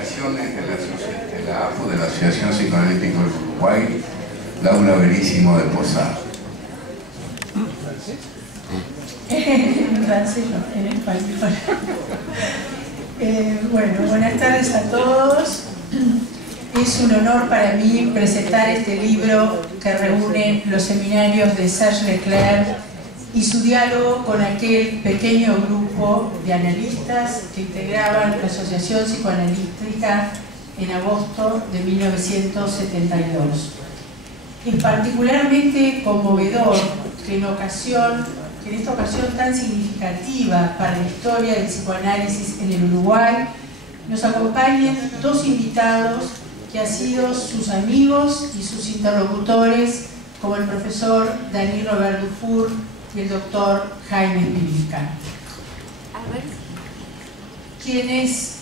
comunicaciones de la APU, de la Asociación Psicoanalítica del Uruguay, Laura Verísimo de Posada. En francés no, en español. Bueno, buenas tardes a todos. Es un honor para mí presentar este libro que reúne los seminarios de Serge Leclerc y su diálogo con aquel pequeño grupo de analistas que integraban la Asociación Psicoanalítica en agosto de 1972. Es particularmente conmovedor que en esta ocasión tan significativa para la historia del psicoanálisis en el Uruguay, nos acompañen dos invitados que han sido sus amigos y sus interlocutores, como el profesor Daniel Robert Dufour y el doctor Jaime Spilka, quienes,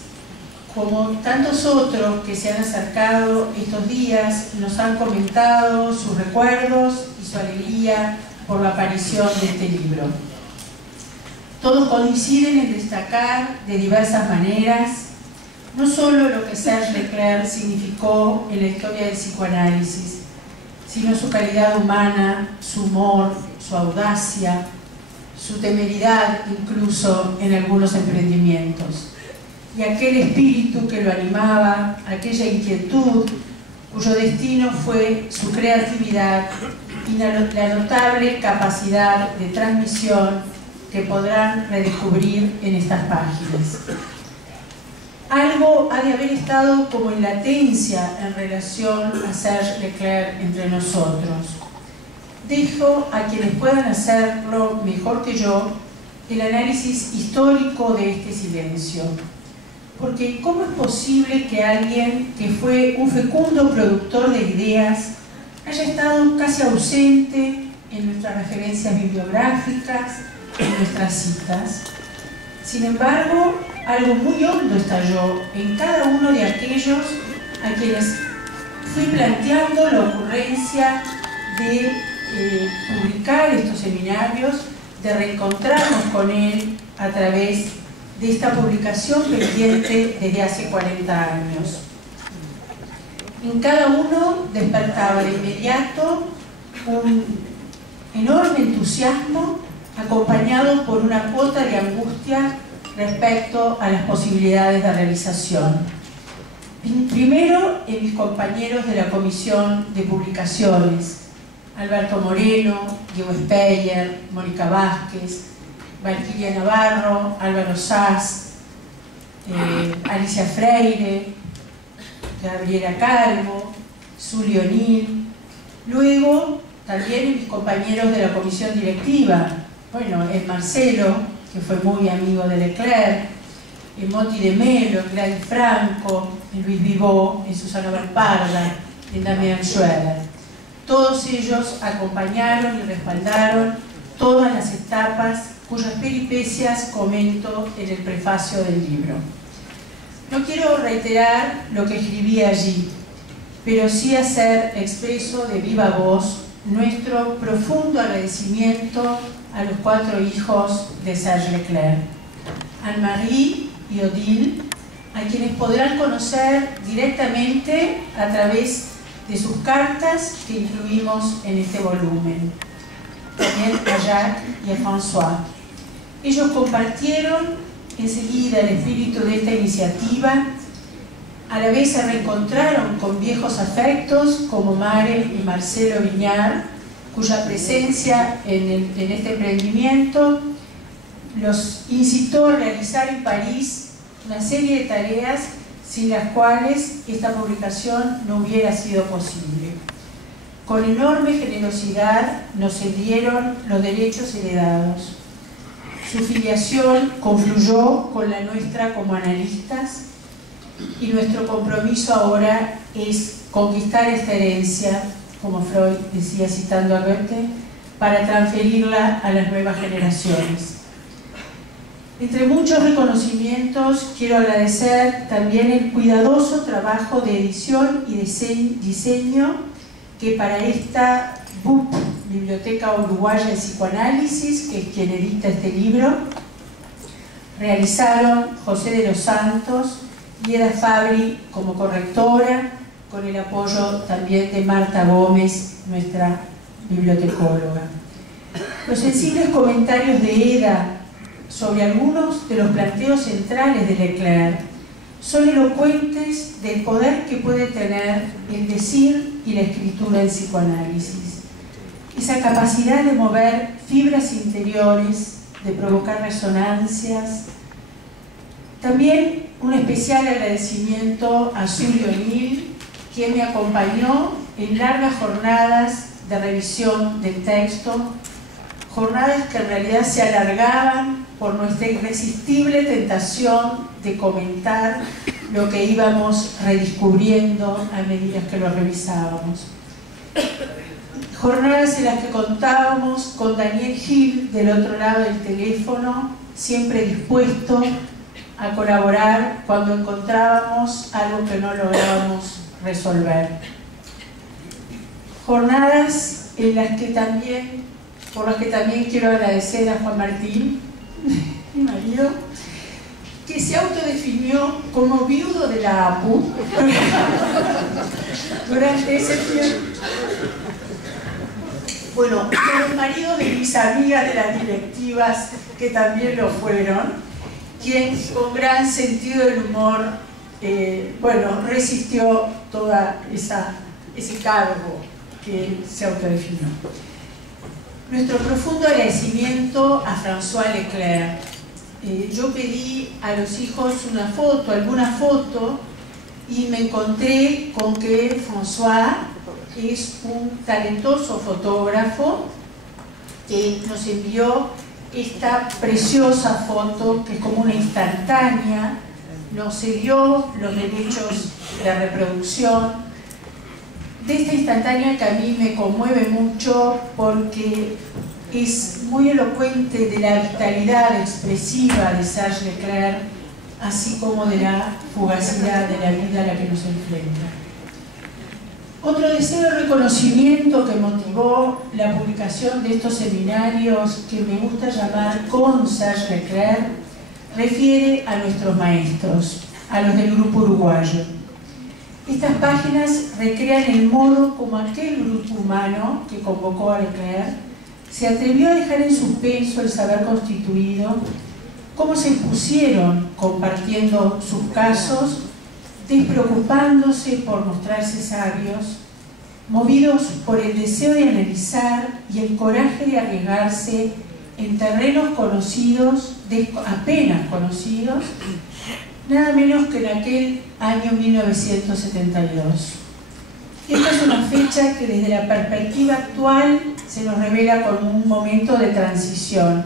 como tantos otros que se han acercado estos días, nos han comentado sus recuerdos y su alegría por la aparición de este libro. Todos coinciden en destacar de diversas maneras no solo lo que Serge Leclerc significó en la historia del psicoanálisis, sino su calidad humana, su humor, su audacia, su temeridad incluso en algunos emprendimientos, y aquel espíritu que lo animaba, aquella inquietud cuyo destino fue su creatividad y la notable capacidad de transmisión que podrán redescubrir en estas páginas. Algo ha de haber estado como en latencia en relación a Serge Leclerc entre nosotros. Dejo a quienes puedan hacerlo mejor que yo el análisis histórico de este silencio. Porque ¿cómo es posible que alguien que fue un fecundo productor de ideas haya estado casi ausente en nuestras referencias bibliográficas, en nuestras citas? Sin embargo, algo muy hondo estalló en cada uno de aquellos a quienes fui planteando la ocurrencia de publicar estos seminarios, de reencontrarnos con él a través de esta publicación pendiente desde hace 40 años. En cada uno despertaba de inmediato un enorme entusiasmo acompañado por una cuota de angustia respecto a las posibilidades de realización. Primero en mis compañeros de la Comisión de Publicaciones, Alberto Moreno, Diego Speyer, Mónica Vázquez, Valquiria Navarro, Álvaro Sass, Alicia Freire, Gabriela Calvo, Zulio O'Neill. Luego también en mis compañeros de la comisión directiva, bueno, en Marcelo, que fue muy amigo de Leclerc, en Moti de Melo, en Gladys Franco, en Luis Vivó, en Susana Valparda, en Damián Schroeder. Todos ellos acompañaron y respaldaron todas las etapas cuyas peripecias comento en el prefacio del libro. No quiero reiterar lo que escribí allí, pero sí hacer expreso de viva voz nuestro profundo agradecimiento a los 4 hijos de Serge Leclerc, Anne-Marie y Odile, a quienes podrán conocer directamente a través de sus cartas que incluimos en este volumen, también a Jacques y a François. Ellos compartieron enseguida el espíritu de esta iniciativa, a la vez se reencontraron con viejos afectos como Mare y Marcelo Viñar, cuya presencia en este emprendimiento los incitó a realizar en París una serie de tareas sin las cuales esta publicación no hubiera sido posible. Con enorme generosidad nos cedieron los derechos heredados. Su filiación confluyó con la nuestra como analistas y nuestro compromiso ahora es conquistar esta herencia, como Freud decía citando a Goethe, para transferirla a las nuevas generaciones. Entre muchos reconocimientos quiero agradecer también el cuidadoso trabajo de edición y diseño que para esta BUP, Biblioteca Uruguaya de Psicoanálisis, que es quien edita este libro, realizaron José de los Santos Lieda Fabri como correctora, con el apoyo también de Marta Gómez, nuestra bibliotecóloga. Los sensibles comentarios de Eda sobre algunos de los planteos centrales de Leclerc son elocuentes del poder que puede tener el decir y la escritura en psicoanálisis. Esa capacidad de mover fibras interiores, de provocar resonancias. También un especial agradecimiento a Sully O'Neill, quien me acompañó en largas jornadas de revisión del texto, jornadas que en realidad se alargaban por nuestra irresistible tentación de comentar lo que íbamos redescubriendo a medida que lo revisábamos. Jornadas en las que contábamos con Daniel Gil del otro lado del teléfono, siempre dispuesto a colaborar cuando encontrábamos algo que no lográbamos resolver. Jornadas en las que también, por las que también quiero agradecer a Juan Martín, mi marido, que se autodefinió como viudo de la APU durante ese tiempo. Bueno, los maridos de mis amigas de las directivas, que también lo fueron, quien con gran sentido del humor, bueno, resistió toda ese cargo que él se autodefinió. Nuestro profundo agradecimiento a François Leclerc. Yo pedí a los hijos una foto, alguna foto, y me encontré con que François es un talentoso fotógrafo que nos envió esta preciosa foto, que es como una instantánea, nos cedió los derechos de reproducción de esta instantánea, que a mí me conmueve mucho porque es muy elocuente de la vitalidad expresiva de Serge Leclerc, así como de la fugacidad de la vida a la que nos enfrenta. Otro deseo de reconocimiento que motivó la publicación de estos seminarios, que me gusta llamar con Serge Leclerc, refiere a nuestros maestros, a los del grupo uruguayo. Estas páginas recrean el modo como aquel grupo humano que convocó a Leclerc se atrevió a dejar en suspenso el saber constituido, cómo se impusieron compartiendo sus casos, despreocupándose por mostrarse sabios, movidos por el deseo de analizar y el coraje de arriesgarse en terrenos conocidos, apenas conocidos, nada menos que en aquel año 1972. Esta es una fecha que desde la perspectiva actual se nos revela como un momento de transición.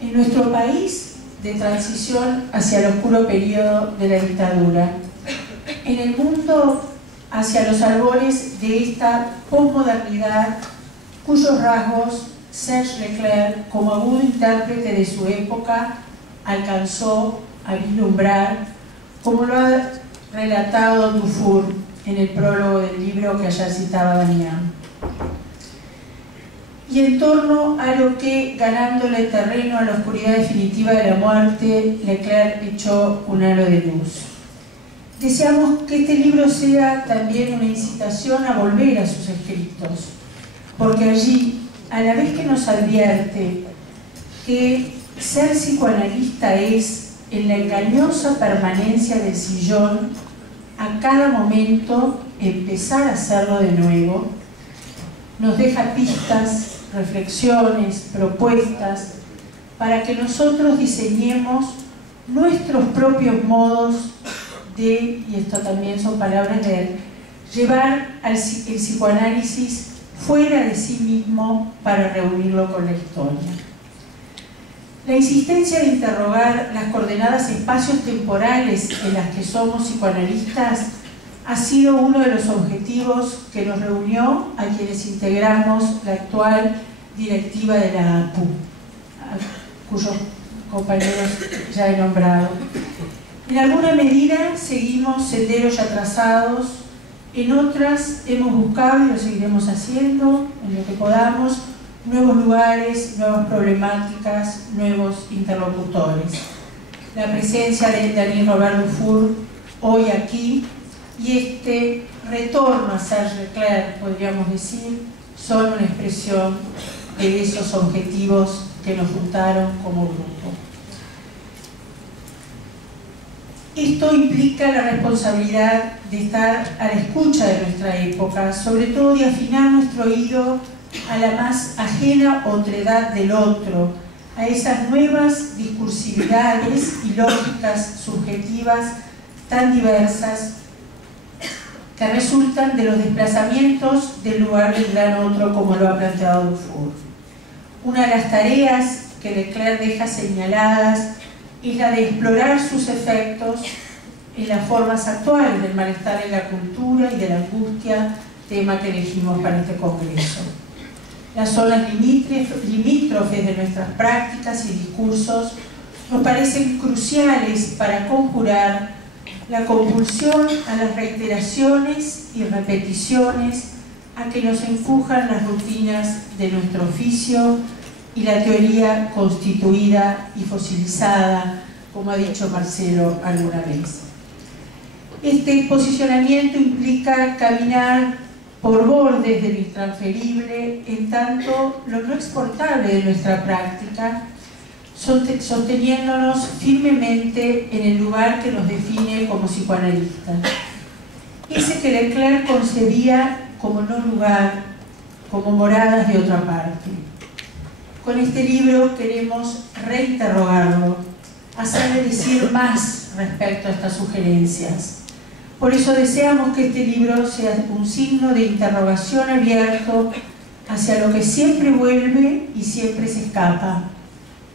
En nuestro país, de transición hacia el oscuro periodo de la dictadura. En el mundo, hacia los albores de esta posmodernidad, cuyos rasgos Serge Leclerc, como agudo intérprete de su época, alcanzó a vislumbrar, como lo ha relatado Dufour en el prólogo del libro que ayer citaba Damián. Y en torno a lo que, ganándole terreno a la oscuridad definitiva de la muerte, Leclerc echó un halo de luz. Deseamos que este libro sea también una incitación a volver a sus escritos, porque allí, a la vez que nos advierte que ser psicoanalista es, en la engañosa permanencia del sillón, a cada momento empezar a hacerlo de nuevo, nos deja pistas, reflexiones, propuestas, para que nosotros diseñemos nuestros propios modos de, y esto también son palabras de él, llevar el psicoanálisis fuera de sí mismo para reunirlo con la historia. La insistencia de interrogar las coordenadas espacios temporales en las que somos psicoanalistas ha sido uno de los objetivos que nos reunió a quienes integramos la actual directiva de la APU, cuyos compañeros ya he nombrado. En alguna medida seguimos senderos ya trazados, en otras hemos buscado y lo seguiremos haciendo en lo que podamos, nuevos lugares, nuevas problemáticas, nuevos interlocutores. la presencia de Denis Robert Dufour hoy aquí y este retorno a Serge Leclerc, podríamos decir, son una expresión de esos objetivos que nos juntaron como grupo. Esto implica la responsabilidad de estar a la escucha de nuestra época, sobre todo de afinar nuestro oído a la más ajena otredad del otro, a esas nuevas discursividades y lógicas subjetivas tan diversas que resultan de los desplazamientos del lugar del gran otro, como lo ha planteado Dufour. Una de las tareas que Leclerc deja señaladas es la de explorar sus efectos en las formas actuales del malestar en la cultura y de la angustia, tema que elegimos para este congreso. Las zonas limítrofes de nuestras prácticas y discursos nos parecen cruciales para conjurar la compulsión a las reiteraciones y repeticiones a que nos empujan las rutinas de nuestro oficio y la teoría constituida y fosilizada, como ha dicho Marcelo alguna vez. Este posicionamiento implica caminar por bordes de lo intransferible, en tanto lo no exportable de nuestra práctica, sosteniéndonos firmemente en el lugar que nos define como psicoanalistas. Ese que Leclerc concebía como no lugar, como moradas de otra parte. Con este libro queremos reinterrogarlo, hacerle decir más respecto a estas sugerencias. Por eso deseamos que este libro sea un signo de interrogación abierto hacia lo que siempre vuelve y siempre se escapa,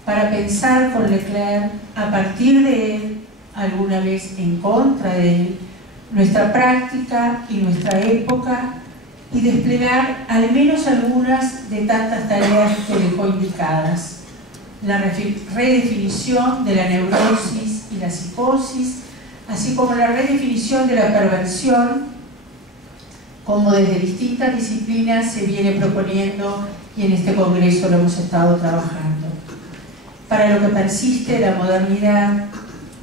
para pensar con Leclerc, a partir de él, alguna vez en contra de él, nuestra práctica y nuestra época, y desplegar al menos algunas de tantas tareas que dejó indicadas. La redefinición de la neurosis y la psicosis, así como la redefinición de la perversión, como desde distintas disciplinas se viene proponiendo y en este congreso lo hemos estado trabajando. Para lo que persiste la modernidad,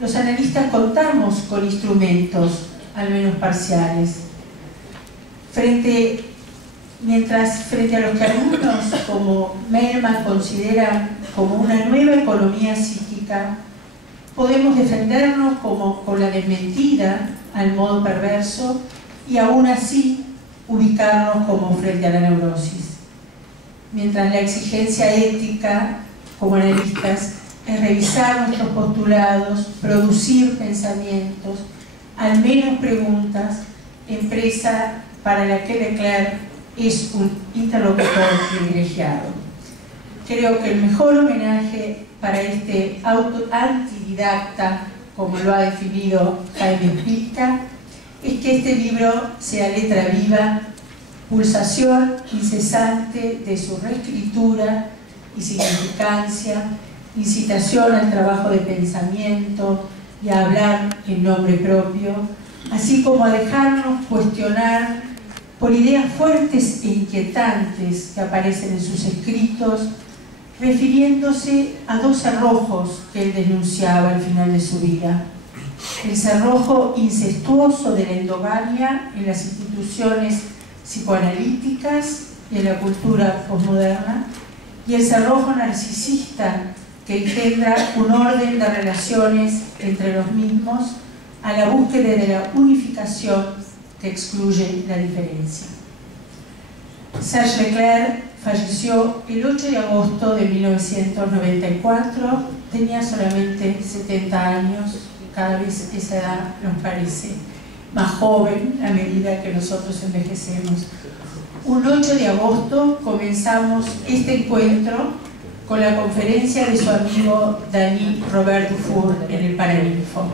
los analistas contamos con instrumentos, al menos parciales. Mientras frente a los que algunos, como Mellman, consideran como una nueva economía psíquica, podemos defendernos con la desmentida al modo perverso y aún así ubicarnos como frente a la neurosis. Mientras la exigencia ética, como analistas, es revisar nuestros postulados, producir pensamientos, al menos preguntas, empresa para la que Leclerc es un interlocutor privilegiado. Creo que el mejor homenaje para este antididacta, como lo ha definido Jaime Spitzka, es que este libro sea letra viva, pulsación incesante de su reescritura y significancia, incitación al trabajo de pensamiento y a hablar en nombre propio, así como a dejarnos cuestionar por ideas fuertes e inquietantes que aparecen en sus escritos, refiriéndose a dos cerrojos que él denunciaba al final de su vida: el cerrojo incestuoso de la endogamia en las instituciones psicoanalíticas y en la cultura posmoderna, y el cerrojo narcisista que engendra un orden de relaciones entre los mismos a la búsqueda de la unificación que excluye la diferencia. Serge Leclerc falleció el 8 de agosto de 1994, tenía solamente 70 años, cada vez esa edad nos parece más joven a medida que nosotros envejecemos. Un 8 de agosto comenzamos este encuentro con la conferencia de su amigo Denis Robert Dufour en el Paraninfo.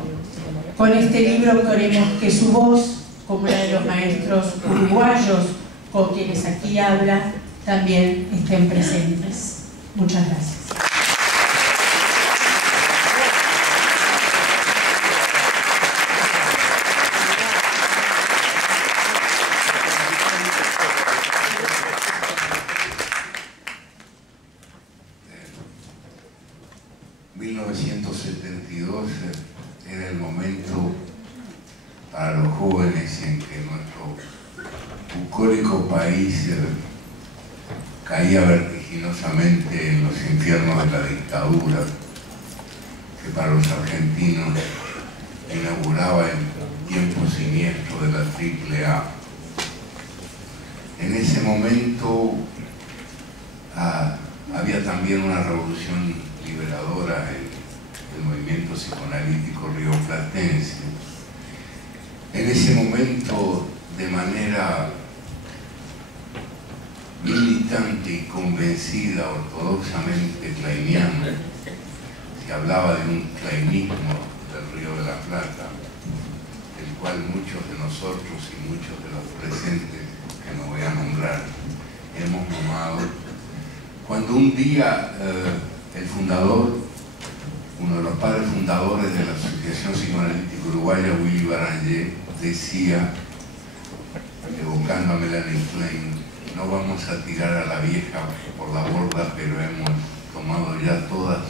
Con este libro queremos que su voz, como la de los maestros uruguayos con quienes aquí habla, también estén presentes. Muchas gracias. era el momento para los jóvenes en que nuestro bucólico país caía vertiginosamente en los infiernos de la dictadura, que para los argentinos inauguraba el tiempo siniestro de la AAA. En ese momento había también una revolución liberadora en el movimiento psicoanalítico rioplatense. En ese momento, de manera militante y convencida, ortodoxamente kleiniana, se hablaba de un kleinismo del Río de la Plata, el cual muchos de nosotros y muchos de los presentes, que no voy a nombrar, hemos mamado, cuando un día el fundador, uno de los padres fundadores de la Asociación Psicoanalítica Uruguaya, Willy Barangé, decía, evocando a Melanie Klein, no vamos a tirar a la vieja por la borda, pero hemos tomado ya todas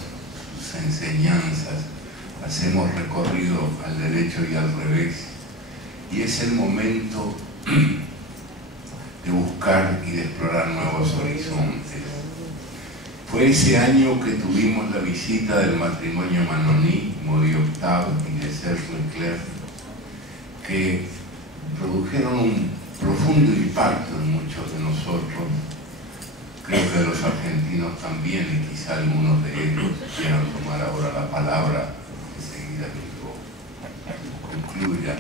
sus enseñanzas, hacemos recorrido al derecho y al revés, y es el momento de buscar y de explorar nuevos horizontes. Fue ese año que tuvimos la visita del matrimonio Manoní, Maurice Octave y de Serge Leclerc, que produjeron un profundo impacto en muchos de nosotros, creo que de los argentinos también, y quizá algunos de ellos quieran tomar ahora la palabra enseguida que yo concluya.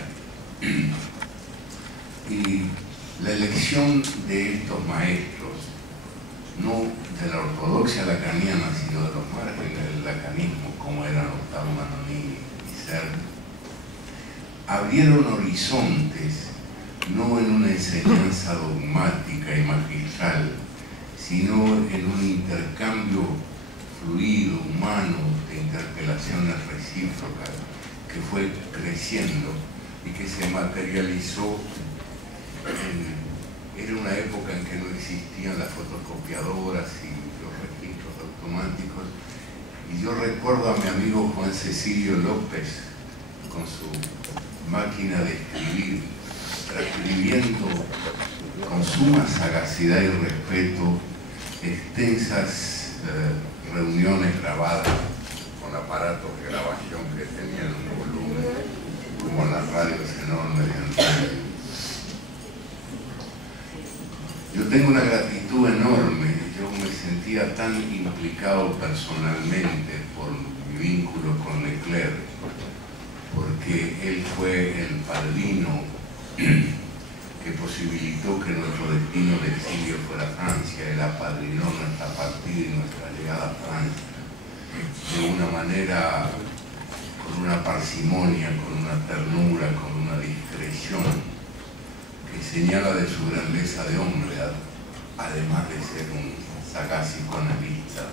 Y la elección de estos maestros, no de la ortodoxia lacaniana, sino de los márgenes del lacanismo, como eran Octave Manoní y Serge, abrieron horizontes, no en una enseñanza dogmática y magistral, sino en un intercambio fluido, humano, de interpelaciones recíprocas, que fue creciendo y que se materializó era una época en que no existían las fotocopiadoras y los registros automáticos, y yo recuerdo a mi amigo Juan Cecilio López con su máquina de escribir, transcribiendo con suma sagacidad y respeto extensas reuniones grabadas con aparatos de grabación que tenían un volumen como las radios enormes de antaño. Yo tengo una gratitud enorme, yo me sentía tan implicado personalmente por mi vínculo con Leclerc, porque él fue el padrino que posibilitó que nuestro destino de exilio fuera Francia. Él apadrinó nuestra partida y nuestra llegada a Francia de una manera, con una parsimonia, con una ternura, con una discreción que señala de su grandeza de hombre, además de ser un sagaz psicoanalista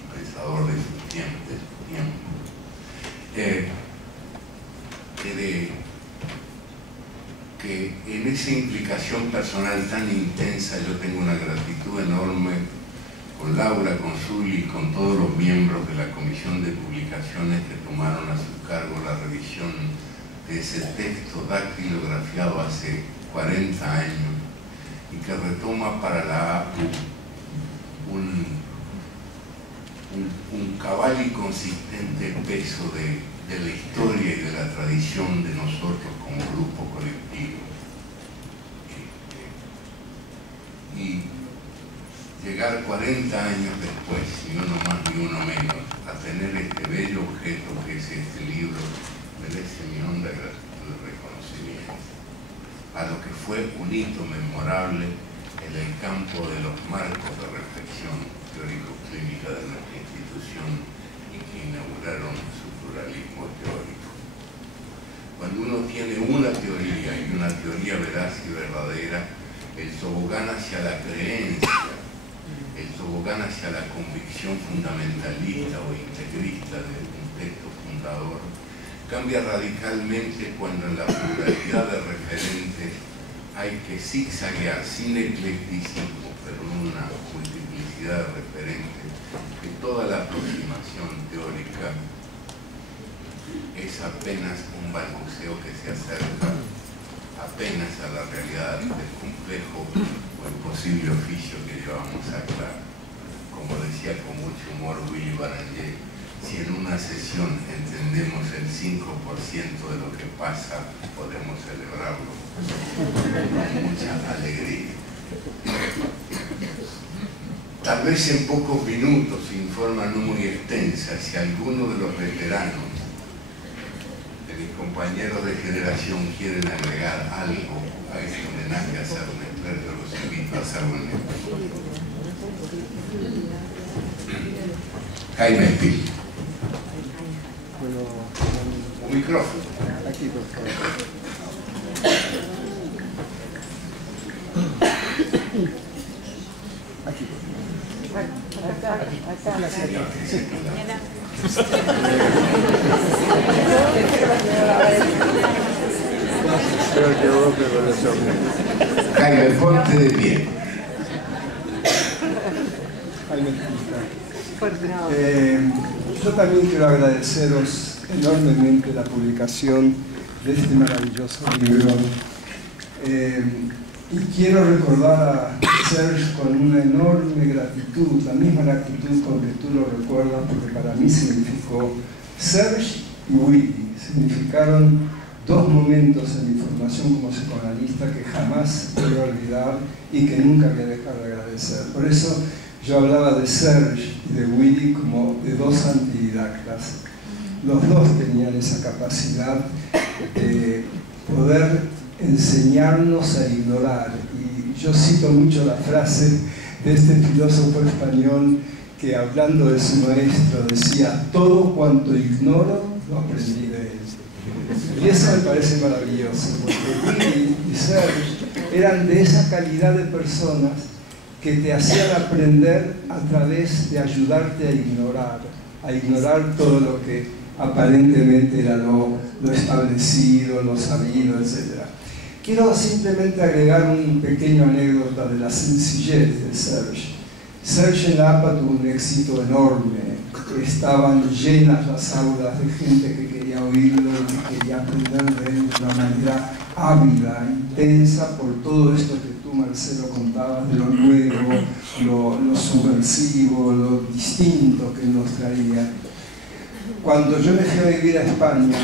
y pensador de su tiempo. Que en esa implicación personal tan intensa yo tengo una gratitud enorme con Laura, con Zuli y con todos los miembros de la Comisión de Publicaciones que tomaron a su cargo la revisión de ese texto dactilografiado hace 40 años y que retoma para la APU un cabal y consistente peso de la historia y de la tradición de nosotros como grupo colectivo. Y llegar 40 años después, ni uno más ni uno menos, a tener este bello objeto que es este libro, merece mi honda gratitud y reconocimiento a lo que fue un hito memorable en el campo de los marcos de reflexión teórico-clínica de nuestra institución y que inauguraron su pluralismo teórico. Cuando uno tiene una teoría y una teoría veraz y verdadera, el tobogán hacia la creencia, el tobogán hacia la convicción fundamentalista o integrista de un texto fundador, cambia radicalmente cuando en la pluralidad de referentes hay que zigzaguear sin eclecticismo, pero en una multiplicidad de referentes, que toda la aproximación teórica es apenas un balbuceo que se acerca apenas a la realidad del complejo o el posible oficio que llevamos a cabo. Como decía con mucho humor Willy Baranger, si en una sesión entendemos el 5% de lo que pasa, podemos celebrarlo con mucha alegría. Tal vez en pocos minutos, en forma no muy extensa, si alguno de los veteranos, de mis compañeros de generación, quieren agregar algo a este homenaje a Cerro Nespler, yo los invito a Cerro Nespler. Jaime Espil. Un micrófono. Aquí, por favor. Aquí. Jaime, ponte de pie. Yo también quiero agradeceros enormemente la publicación de este maravilloso libro. Y quiero recordar a Serge con una enorme gratitud, la misma gratitud con que tú lo recuerdas, porque para mí significó, Serge y Willy significaron dos momentos en mi formación como psicoanalista que jamás voy a olvidar y que nunca voy a dejar de agradecer. Por eso yo hablaba de Serge y de Willy como de dos antididactas. Los dos tenían esa capacidad de poder enseñarnos a ignorar. Y yo cito mucho la frase de este filósofo español que, hablando de su maestro, decía: todo cuanto ignoro lo aprendí de él. Y eso me parece maravilloso, porque Willy y Serge eran de esa calidad de personas que te hacían aprender a través de ayudarte a ignorar todo lo que aparentemente era lo establecido, lo sabido, etc. Quiero simplemente agregar un pequeño anécdota de la sencillez de Serge. Serge en la APA tuvo un éxito enorme. Estaban llenas las aulas de gente que quería oírlo y que quería aprender de él de una manera ávida, intensa, por todo esto que tú, Marcelo, contabas de lo nuevo, lo subversivo, lo distinto que nos traía. Cuando yo me fui a vivir a España,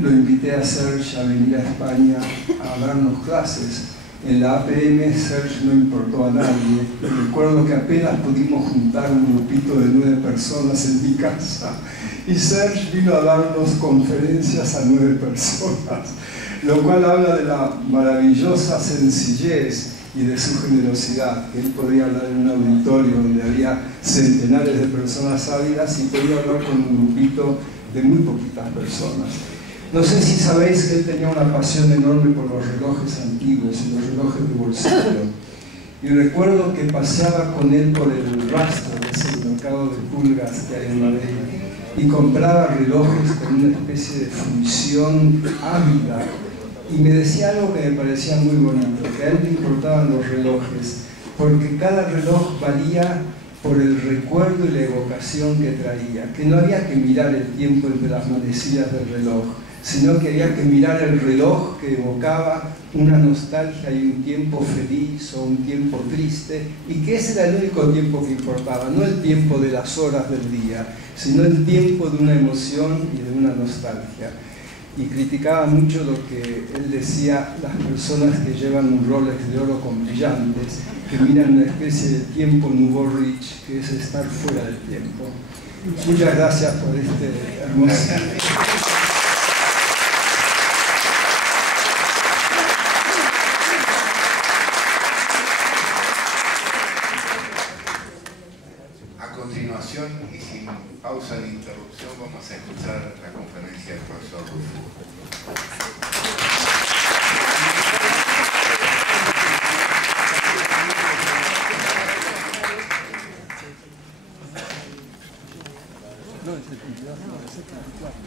lo invité a Serge a venir a España a darnos clases. En la APM Serge no importó a nadie. Recuerdo que apenas pudimos juntar un grupito de 9 personas en mi casa y Serge vino a darnos conferencias a 9 personas, lo cual habla de la maravillosa sencillez y de su generosidad, que él podía hablar en un auditorio donde había centenares de personas ávidas y podía hablar con un grupito de muy poquitas personas. No sé si sabéis que él tenía una pasión enorme por los relojes antiguos y los relojes de bolsillo. Y recuerdo que paseaba con él por el rastro, que es el mercado de pulgas que hay en Madrid, y compraba relojes con una especie de función ávida. Y me decía algo que me parecía muy bonito, que a él le importaban los relojes, porque cada reloj valía por el recuerdo y la evocación que traía, que no había que mirar el tiempo entre las manecillas del reloj, sino que había que mirar el reloj que evocaba una nostalgia y un tiempo feliz o un tiempo triste, y que ese era el único tiempo que importaba, no el tiempo de las horas del día, sino el tiempo de una emoción y de una nostalgia. Y criticaba mucho lo que él decía, las personas que llevan un Rolex de oro con brillantes, que miran una especie de tiempo nouveau riche, que es estar fuera del tiempo. Muchas gracias por este hermoso... A continuación, y sin pausa de interrupción, vamos a escuchar la conferencia del profesor Rufo. No, es el 22, no, es el 24.